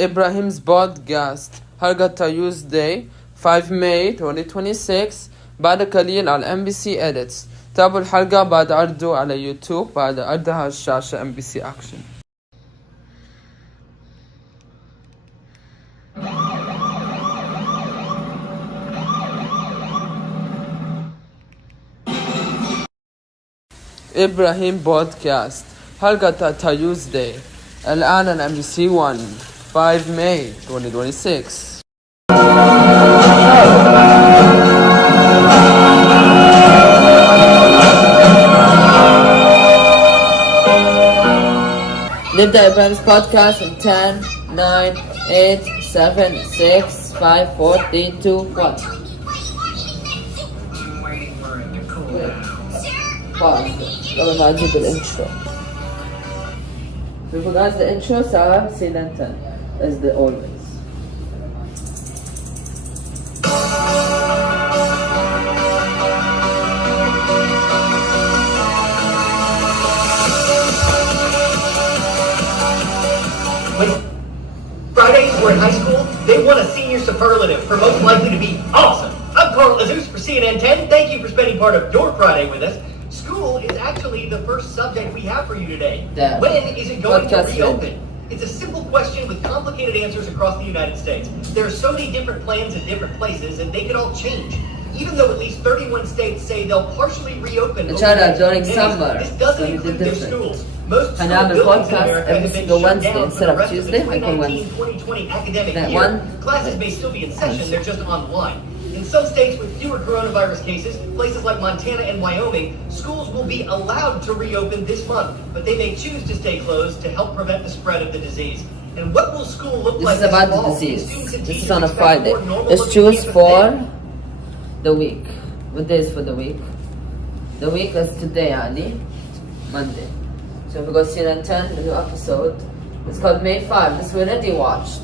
Ibrahim's podcast حلقة Tuesday 5 May 2026 بعد قليل على MBC Edits. تابعوا الحلقة بعد عرضه على يوتيوب بعد عرضها على الشاشة MBC Action. إبراهيم بودكاست حلقة Tuesday الآن على MBC 1 5 May 2026. نبدأ إبراهيم's podcast in 10, 9, 8, 7, 6, 5, 4, 3, 2, 1. Pause. قبل ما أجيب الانترو. We forgot the intro, so say then 10 as the always. When Fridays were in high school, they won a senior superlative for most likely to be awesome. I'm Carl Azus for CNN 10. Thank you for spending part of your Friday with us. School is actually the first subject we have for you today. When is it going to reopen? It's a simple question with complicated answers across the United States. There are so many different plans in different places, and they could all change. Even though at least 31 states say they'll partially reopen during summer, this doesn't include their schools. Most I have a podcast every single Wednesday instead of Tuesday. I call Wednesday. 2020 academic That year. one. Classes may still be in session, they're just online. In some states with fewer coronavirus cases, places like Montana and Wyoming, schools will be allowed to reopen this month, but they may choose to stay closed to help prevent the spread of the disease. And what will school look like this is about the disease. This is on a Friday. Let's choose for the week. What day is for the week? The week is today, Ali. Monday. So if we go see CNN 10, the new episode. It's called May 5. This we already watched.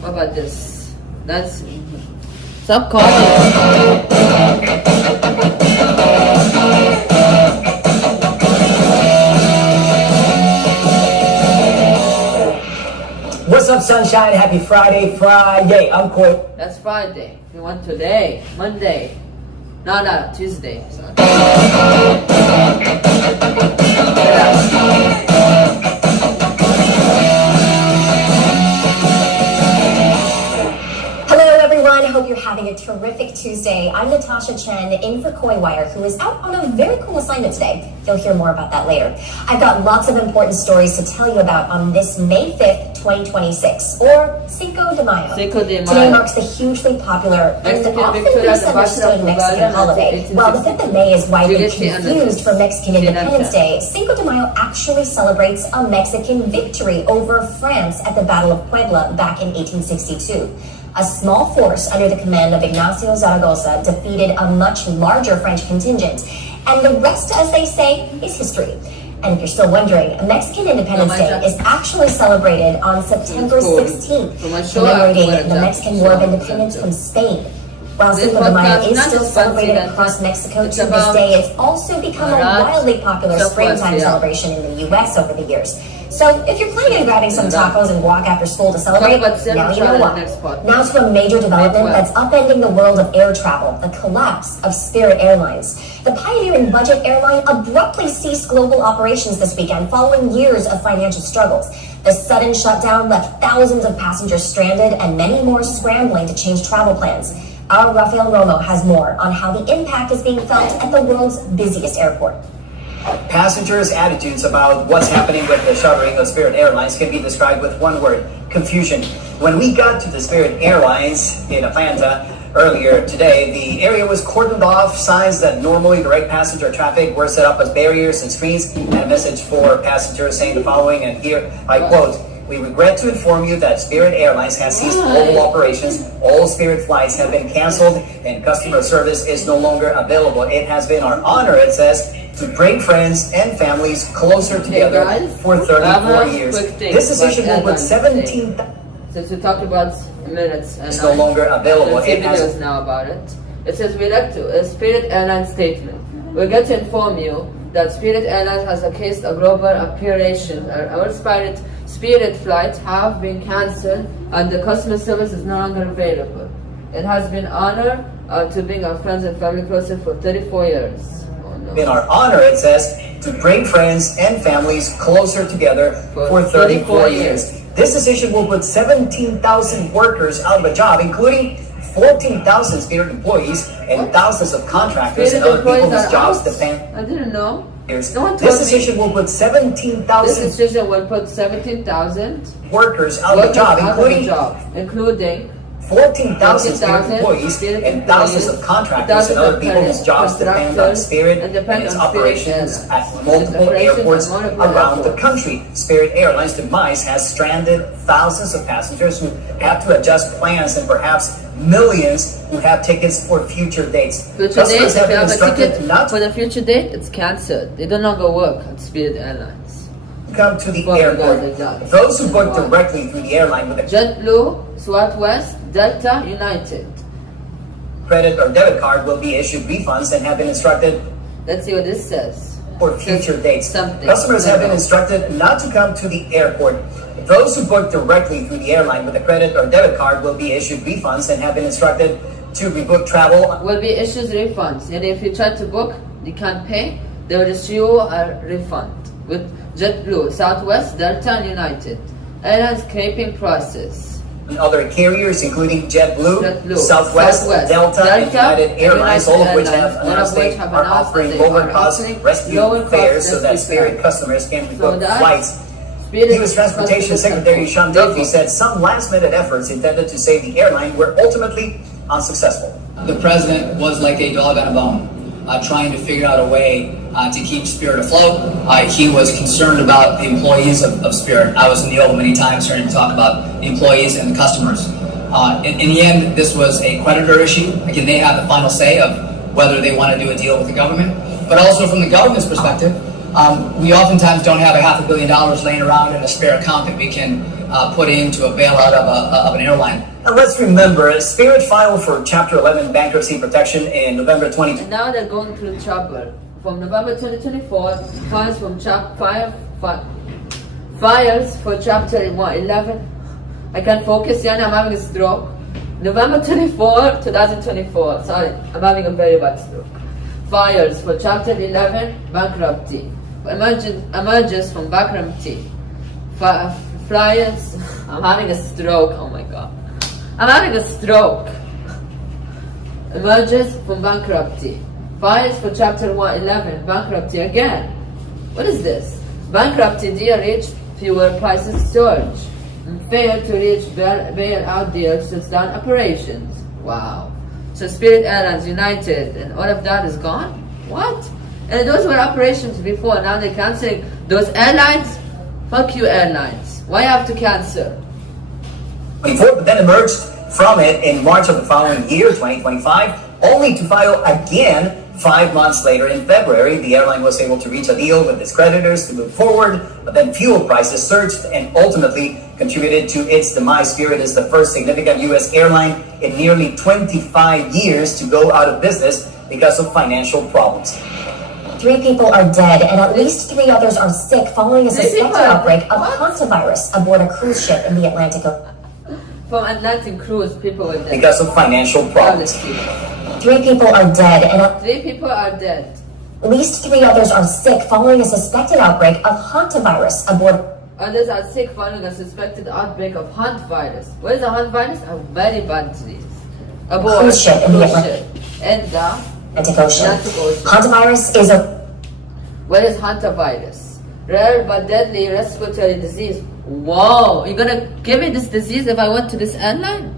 What about this? That's... Stop calling. What's up, sunshine? Happy Friday, I'm Coy. That's Friday. You want today, Monday. No, Tuesday. I hope you're having a terrific Tuesday. I'm Natasha Chen in for Koi Wire, who is out on a very cool assignment today. You'll hear more about that later. I've got lots of important stories to tell you about on this May 5th, 2026, or Cinco de Mayo. Today marks the hugely popular and often misunderstood Mexican holiday. While the 5th of May is widely confused for Mexican Independence Day, Cinco de Mayo actually celebrates a Mexican victory over France at the Battle of Puebla back in 1862. A small force under the command of Ignacio Zaragoza defeated a much larger French contingent. And the rest, as they say, is history. And if you're still wondering, Mexican Independence Day is actually celebrated on September 16th, commemorating the Mexican War of Independence from Spain. While Cinco de Mayo is still celebrated across Mexico to this day, it's also become a wildly popular springtime celebration in the U.S. over the years. So if you're planning on grabbing some tacos and guac after school to celebrate, now you know what. Now to a major development that's upending the world of air travel, the collapse of Spirit Airlines. The pioneering budget airline abruptly ceased global operations this weekend following years of financial struggles. The sudden shutdown left thousands of passengers stranded and many more scrambling to change travel plans. Our Rafael Romo has more on how the impact is being felt at the world's busiest airport. Passengers' attitudes about what's happening with the shuttering of Spirit Airlines can be described with one word: confusion. When we got to the Spirit Airlines in Atlanta earlier today, the area was cordoned off. Signs that normally direct passenger traffic were set up as barriers and screens, and a message for passengers saying the following, and here I quote: "We regret to inform you that Spirit Airlines has ceased global operations. All Spirit flights have been canceled and customer service is no longer available. It has been our honor," it says, "to bring friends and families closer together for 34 years. This decision will put 17,000 Since we talked about minutes and is no longer available. It videos now about it. It says we like to a Spirit Airlines statement. We get to inform you that Spirit Airlines has a global operation. Our Spirit Spirit flights have been cancelled and the customer service is no longer available. It has been honored to bring our friends and family closer for 34 years. Oh, no. In our honor, it says, to bring friends and families closer together for 34 years. This decision will put 17,000 workers out of a job, including 14,000 Spirit employees and thousands of contractors and other people whose jobs depend. I didn't know. No one told this decision will put 17,000. This decision will put 17,000 workers out of a job, including 14,000 Spirit employees and thousands of contractors and other people whose jobs depend on Spirit and its operations at multiple airports around the country. Spirit Airlines' demise has stranded thousands of passengers who have to adjust plans and perhaps millions who have tickets for future dates. Customers have been instructed not for the future date, it's cancelled. They no longer work at Spirit Airlines. Come to the airport. Those who book directly through the airline with a JetBlue, Southwest, Delta, United credit or debit card will be issued refunds and have been instructed. Let's see what this says. For future dates. Something. Customers have been instructed not to come to the airport. Those who book directly through the airline with a credit or debit card will be issued refunds and have been instructed to rebook travel. Will be issued refunds, and if you try to book, you can't pay, they will issue a refund. With JetBlue, Southwest, Delta, and United. Airlines scraping process. And other carriers, including JetBlue, Southwest, Delta, and United Airlines, all of which have announced they are offering lower cost rescue fares so that Spirit customers can rebook flights. U.S. Transportation Secretary Sean Duffy said some last-minute efforts intended to save the airline were ultimately unsuccessful. The president was like a dog on a bone, trying to figure out a way to keep Spirit afloat. He was concerned about the employees of Spirit. I was in the Oval many times hearing him talk about the employees and the customers. In the end, this was a creditor issue. Again, they have the final say of whether they want to do a deal with the government. But also from the government's perspective, we oftentimes don't have $500 million laying around in a spare account that we can put into a bailout of an airline. And let's remember, Spirit filed for Chapter 11 bankruptcy protection in November 2020. And now they're going through trouble. From November 2024, files for Chapter 11. I can't focus, I'm having a stroke. November 24, 2024. Sorry, I'm having a very bad stroke. Files for Chapter 11 bankruptcy. Emerges from bankruptcy. Flyers. I'm having a stroke. Oh my god. I'm having a stroke. Emerges from bankruptcy. Files for Chapter 11 bankruptcy again. What is this? Bankruptcy deal reached, fuel prices surge. And failed to reach bailout deals to start operations. Wow. So Spirit Airlines, United, and all of that is gone? What? And those were operations before, now they're canceling those airlines? Fuck you airlines. Why have to cancel? But then emerged from it in March of the following year, 2025, only to file again 5 months later in February. The airline was able to reach a deal with its creditors to move forward, but then fuel prices surged and ultimately contributed to its demise. Spirit is the first significant U.S. airline in nearly 25 years to go out of business because of financial problems. 3 people are dead and at least 3 others are sick following a suspected outbreak of hantavirus aboard a cruise ship in the Atlantic Ocean. From Atlantic cruise, people were dead. Because of financial problems. 3 people are dead and 3 people are dead. At least 3 others are sick following a suspected outbreak of hantavirus aboard. Others are sick following a suspected outbreak of hantavirus. What is a hantavirus? A very bad disease. Aboard Cruise ship in the Atlantic Ocean. Hantavirus is a... What is hantavirus? Rare but deadly respiratory disease. Whoa, you're gonna give me this disease if I went to this airline?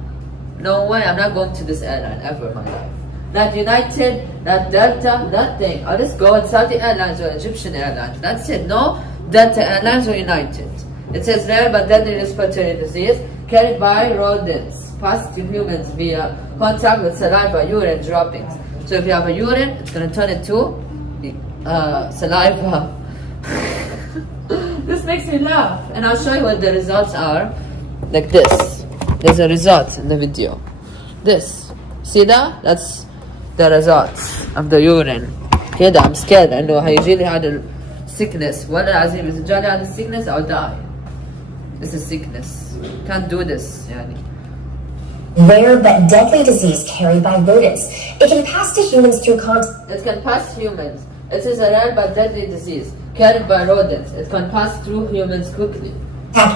No way, I'm not going to this airline ever in my life. Not United, not Delta, nothing. I'll just go with Saudi Airlines or Egyptian Airlines. That's it. No Delta Airlines or United. It says rare but deadly respiratory disease carried by rodents, passed to humans via contact with saliva, urine droppings. So if you have a urine, it's going to turn into saliva. This makes me laugh. And I'll show you what the results are. Like this. There's a result in the video. This. See that? That's the results of the urine. Okay, I'm scared. I know I usually had a sickness. When I had a sickness, I'll die. This is sickness. Can't do this. Yani. Rare but deadly disease carried by rodents. It can pass to humans through contact. It can pass humans. It is a rare but deadly disease carried by rodents. It can pass through humans quickly.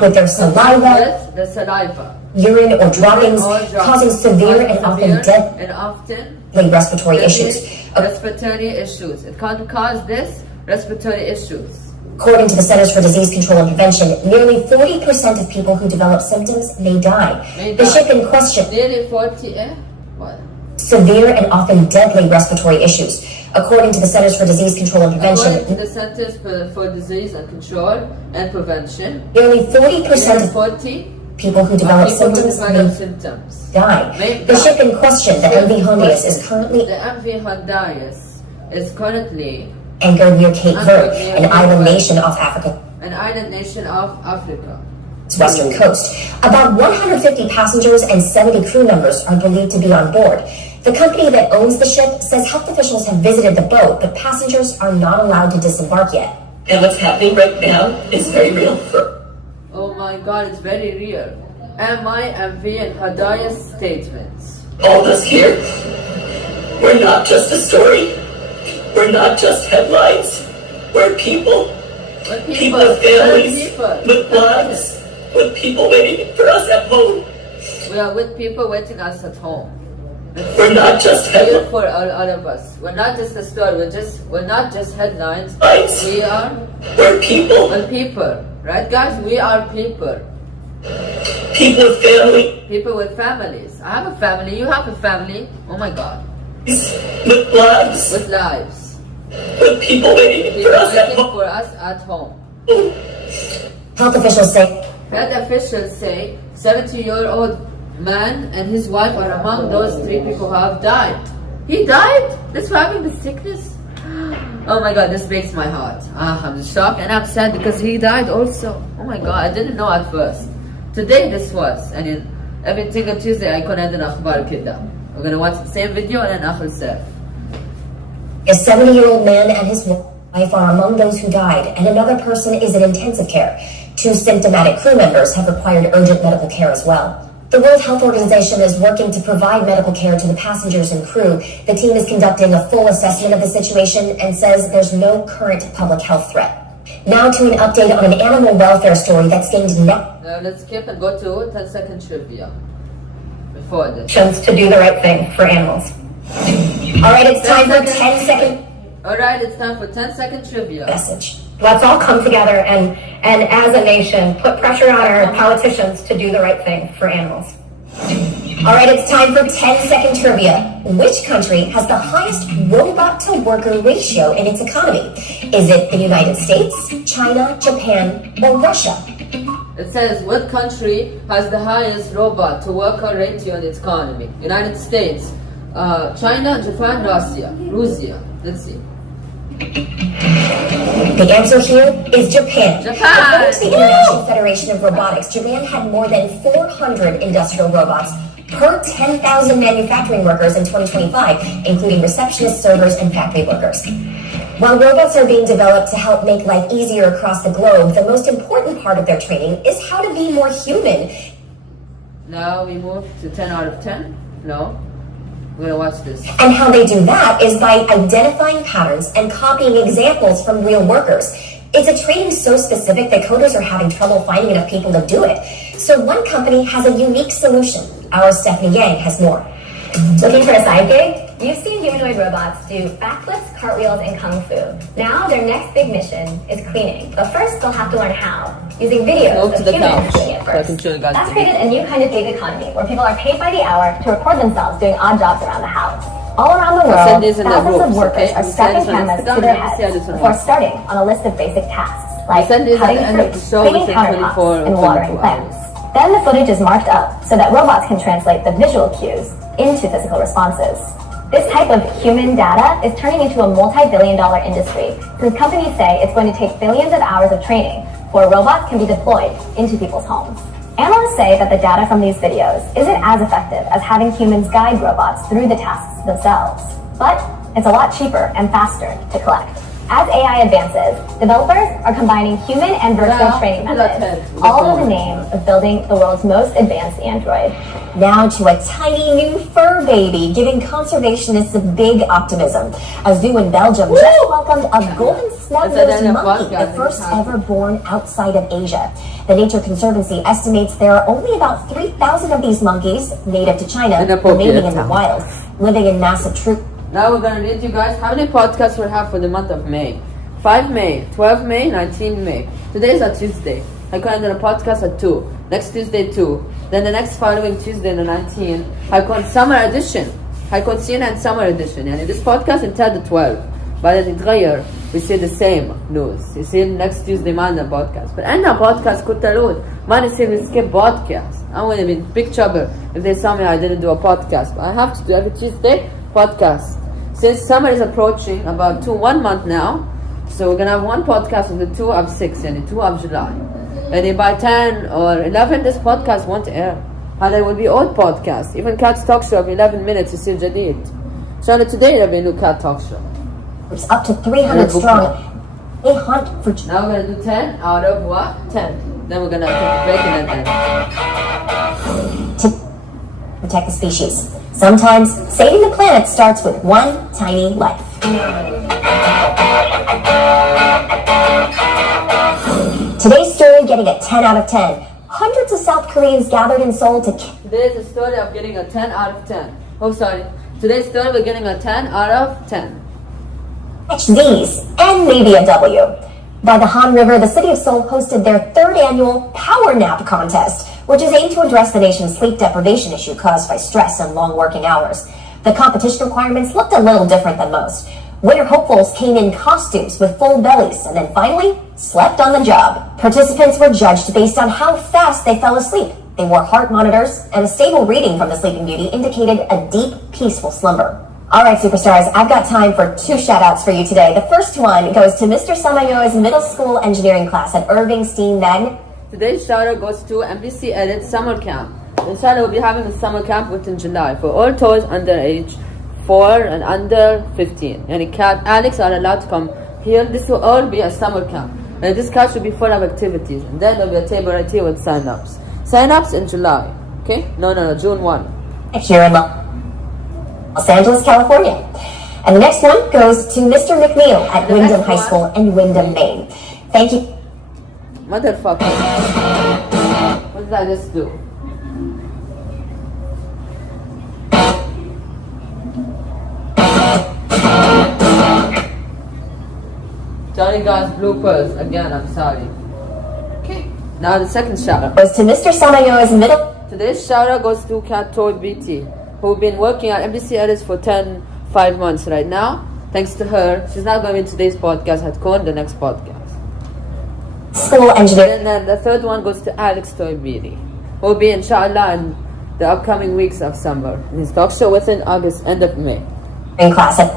With their saliva, With the saliva, urine, or droppings, causing severe and often deadly respiratory issues. Respiratory issues. It can cause this respiratory issues. According to the Centers for Disease Control and Prevention, nearly 40% of people who develop symptoms may die. The ship in question. Nearly 40, What? Severe and often deadly respiratory issues. According to the Centers for Disease Control and Prevention. According to the Centers for Disease and Control and Prevention. Nearly 40% of people who develop symptoms may die. The ship in question, the MV Hondius, is currently. The MV Hondius is currently anchored near Cape Verde, an island nation off Africa. An island nation of Africa. Its western coast. About 150 passengers and 70 crew members are believed to be on board. The company that owns the ship says health officials have visited the boat, but passengers are not allowed to disembark yet. And what's happening right now is very real. Oh my God, it's very real. MV and Hondius statements. All of us here, we're not just a story. We're not just headlines. We're people. People with families, with lives, with people waiting for us at home. We are with people waiting us at home. We're not just headlines. For all of us. We're not just a story. We're not just headlines. We're people. We're people. Right, guys? We are people. People with family. People with families. I have a family. You have a family. Oh my God. With lives. With lives. With people waiting for us at home. Health officials say. Health officials say 70-year-old man and his wife are among those 3 people who have died. He died? That's for having the sickness? Oh my God, this breaks my heart. I'm shocked and upset because he died also. Oh my God, I didn't know at first. Today this was. And every single Tuesday I connect an akhbar kida. We're going to watch the same video and an akhbar self. A 70-year-old man and his wife are among those who died, and another person is in intensive care. 2 symptomatic crew members have required urgent medical care as well. The World Health Organization is working to provide medical care to the passengers and crew. The team is conducting a full assessment of the situation and says there's no current public health threat. Now to an update on an animal welfare story that's gained let's skip and go to 10-second trivia. Before this. To do the right thing for animals. Alright, it's time for 10-second. Alright, it's time for 10-second trivia. Message. Let's all come together and as a nation put pressure on our politicians to do the right thing for animals. Alright, it's time for 10-second trivia. Which country has the highest robot-to-worker ratio in its economy? Is it the United States, China, Japan, or Russia? It says, what country has the highest robot-to-worker ratio in its economy? United States, China, Japan, Russia. Let's see. The answer here is Japan. According to the International Federation of Robotics, Japan had more than 400 industrial robots per 10,000 manufacturing workers in 2025, including receptionists, servers, and factory workers. While robots are being developed to help make life easier across the globe, the most important part of their training is how to be more human. Now we move to 10 out of 10. No. We're gonna watch this. And how they do that is by identifying patterns and copying examples from real workers. It's a training so specific that coders are having trouble finding enough people to do it. So one company has a unique solution. Our Stephanie Yang has more. Looking for a side gig? You've seen humanoid robots do backflips, cartwheels, and kung fu. Now their next big mission is cleaning. But first they'll have to learn how, using videos of humans doing it first. That's created a new kind of gig economy where people are paid by the hour to record themselves doing odd jobs around the house. All around the world, thousands of workers are strapping cameras to their heads before starting on a list of basic tasks, like cutting fruits, cleaning countertops, and watering plants. Then the footage is marked up so that robots can translate the visual cues into physical responses. This type of human data is turning into a multi-billion-dollar industry, since companies say it's going to take billions of hours of training before robots can be deployed into people's homes. Analysts say that the data from these videos isn't as effective as having humans guide robots through the tasks themselves, but it's a lot cheaper and faster to collect. As AI advances, developers are combining human and virtual training methods, all in the name of building the world's most advanced Android. Now to a tiny new fur baby, giving conservationists a big optimism. A zoo in Belgium just welcomed a golden snub-nosed monkey, the first ever born outside of Asia. The Nature Conservancy estimates there are only about 3,000 of these monkeys, native to China, remaining in the wild, living in massive troops. Now we're going to read you guys how many podcasts we have for the month of May. 5 May, 12 May, 19 May. Today is a Tuesday. I'm going to do a podcast at 2. Next Tuesday 2. Then the next following Tuesday the 19th. هيكون summer edition. هيكون CNN summer edition. يعني this podcast until the 12. بعدين يتغير. We see the same news. You see next Tuesday ما عندنا podcast. But عندنا podcast كل تلود. ما نصير we skip podcast. I'm going to be in big trouble if they tell me I didn't do a podcast. But I have to do every Tuesday podcast. Since summer is approaching about 1 month now, so we're gonna have one podcast on the 2 of 6 and the 2 of July. And by 10 or 11 this podcast won't air. And there will be old podcasts. Even Cat's talk show of 11 minutes is still jadid. So today there'll be a new Cat talk show. It's up to 300 strong. They hunt for... Now we're gonna do 10 out of what? 10. Then we're gonna take a break and then end. To protect the species. Sometimes saving the planet starts with one tiny life. Today's story getting a 10 out of 10. Hundreds of South Koreans gathered in Seoul to... Today's a story of getting a 10 out of 10. Oh, sorry. Today's story we're getting a 10 out of 10. Catch these, and maybe a W. By the Han River, the city of Seoul hosted their 3rd annual Power Nap Contest, which is aimed to address the nation's sleep deprivation issue caused by stress and long working hours. The competition requirements looked a little different than most. Winter hopefuls came in costumes with full bellies and then finally slept on the job. Participants were judged based on how fast they fell asleep. They wore heart monitors, and a stable reading from the Sleeping Beauty indicated a deep, peaceful slumber. All right, superstars, I've got time for 2 shout-outs for you today. The first one goes to Mr. Samayo's middle school engineering class at Irving Steam Magnet. Today's shout-out goes to MBC Edit Summer Camp. Inshallah, we'll be having a summer camp within July for all toys under age 4 and under 15. And Cat Alex are allowed to come here. This will all be a summer camp. And this class will be full of activities. And then there'll be a table right here with sign-ups. Sign-ups in July. Okay? No, June 1. Here in Los Angeles, California. And the next one goes to Mr. McNeil at Wyndham High School in Wyndham, Maine. Thank you. Motherfucker. What did I just do? Sorry guys, bloopers. Again, I'm sorry. Okay. Now the second shout out goes to Mr. Samayo's middle. Today's shout out goes to Cat Toy BT, who've been working at MBC Edits for 5 months right now. Thanks to her, she's not going to be in today's podcast, at Con, the next podcast. School engineer. And then the third one goes to Alex Toybiri, who will be inshallah in the upcoming weeks of summer in his talk show within August, end of May. In class at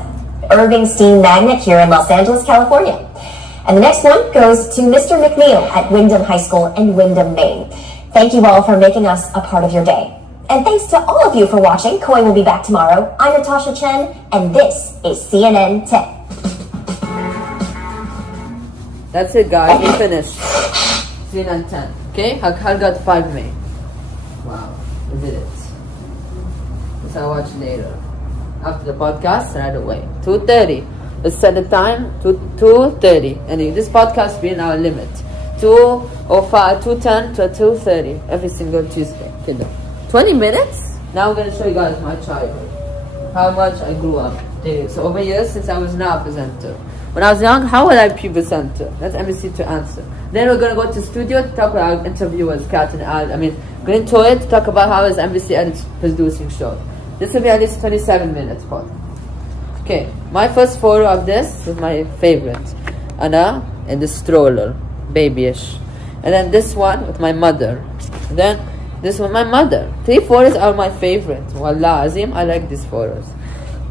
Irving Steam Magnet here in Los Angeles, California. And the next one goes to Mr. McNeil at Wyndham High School in Wyndham, Maine. Thank you all for making us a part of your day. And thanks to all of you for watching. Koi will be back tomorrow. I'm Natasha Chen, and this is CNN 10. That's it, guys. We finished. CNN 10. Okay? Hakal got 5 May. Wow. We did it. This I'll watch later. After the podcast, right away. 2:30. Let's set the time to 2:30. And this podcast being our limit. 2:05, 2:10 to 2:30 every single Tuesday. Okay, 20 minutes? Now I'm going to show you guys my childhood. How much I grew up. So over years since I was now a presenter. When I was young, how would I be presenter? That's MBC to answer. Then we're going to go to studio to talk about interviewers, Kat and Al. Go into it to talk about how is MBC Edits producing show. This will be at least 27 minutes, Paul. Okay, my first photo of this is my favorite. Anna in the stroller, babyish. And then this one with my mother. And then this one, my mother. 3 photos are my favorite. Wallah Azim, I like these photos.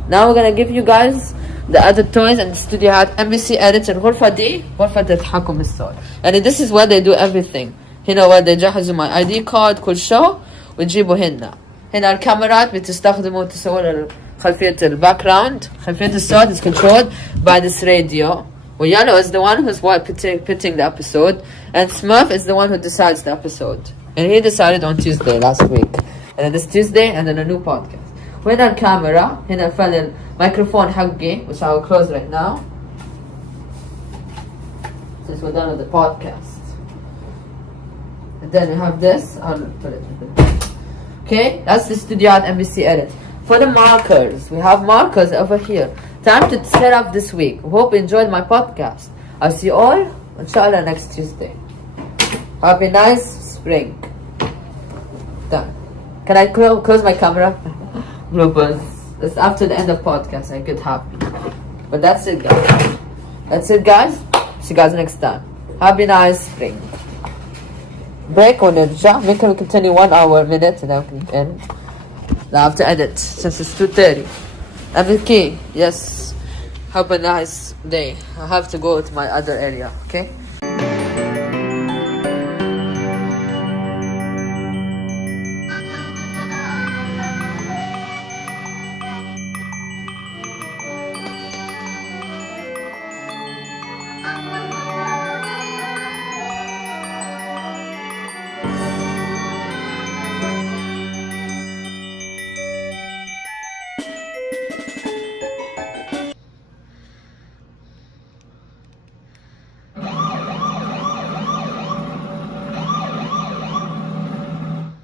Now we're going to give you guys the other toys and the studio hat. MBC Edits الغرفة دي غرفة التحكم الصوت. And this is where they do everything. هنا where they جهزوا my ID card كل شو وتجيبوا هنا. هنا الكاميرات بتستخدموا تصور خلفية الباك جراوند. خلفية الصوت is controlled by this radio. Well, Yellow is the one who's pitting the episode, and Smurf is the one who decides the episode. And he decided on Tuesday last week. And then this Tuesday, and then a new podcast. When on camera, هنا فعلا microphone حقي, which I will close right now. Since we're done with the podcast. And then we have this. I'll put it. Okay, that's the studio at NBC Edit. For the markers, we have markers over here. Time to set up this week. Hope you enjoyed my podcast. I'll see you all, inshallah, next Tuesday. Have a nice spring. Done. Can I close my camera? Bloopers. It's after the end of podcast. I get happy. But that's it, guys. That's it, guys. See you guys next time. Have a nice spring. Break or ninja. We can continue 1 hour, minute, and then we can end. Now I have to edit since it's 2:30. MK, yes. Have a nice day. I have to go to my other area, okay?